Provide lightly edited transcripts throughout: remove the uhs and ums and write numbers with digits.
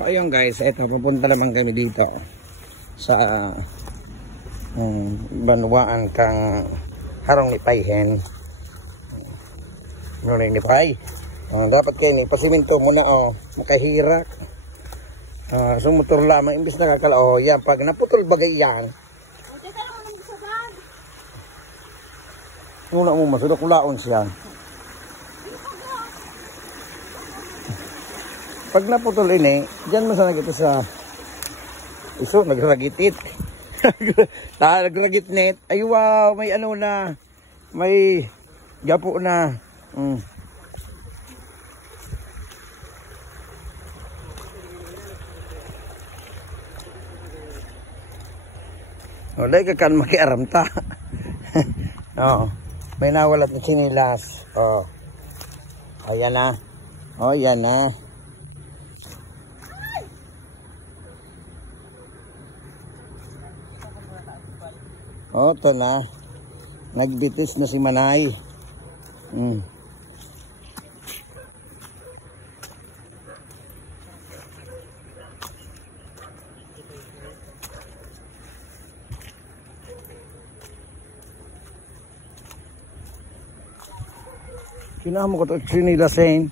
So ayun guys, ito pupunta naman kami dito sa banwaan kang harong ni Payhen. Nuling ni Pay. Dapat kayo ni pasiminto muna makahirak. So motor lamang imbis nakakala yan pag naputol bagay yan. Nuna mo masudok ulaon siya. Pag naputol ini, diyan mo sana kita sa iso, nagragitit. Nagragitnet. Ay wow, may ano na. May gapo na. Wala ka kan makiaram ta. May nawalat na sinilas. Ayan na. Yan na. Ito na. Nagbitis na si Manay. Kinahamo ko ito sinilasin.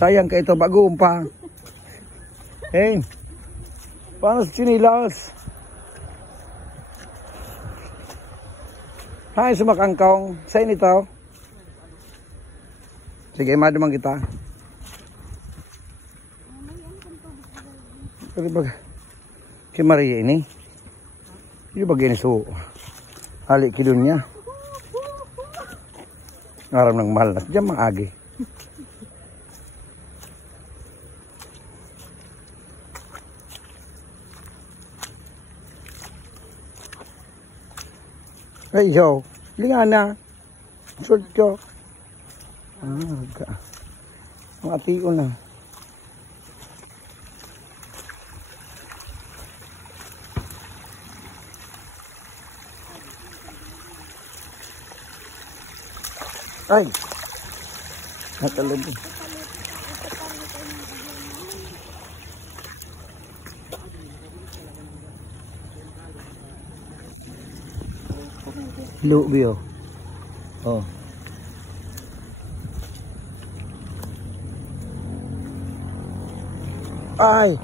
Sayang ka ito bagoong pa. Paano sa sinilas? Hay, sumakangkong. Saan ito? Sige, madumang kita. Pero bag kay Maria ini. Yung bagay ni so. Halik kidun niya. Ngaram ng mahal na. Diyan mga agi. Ay, yo. Linga na. Short ko. Mga tiyo na. Ay. Natalubog. Lubyo. Ay.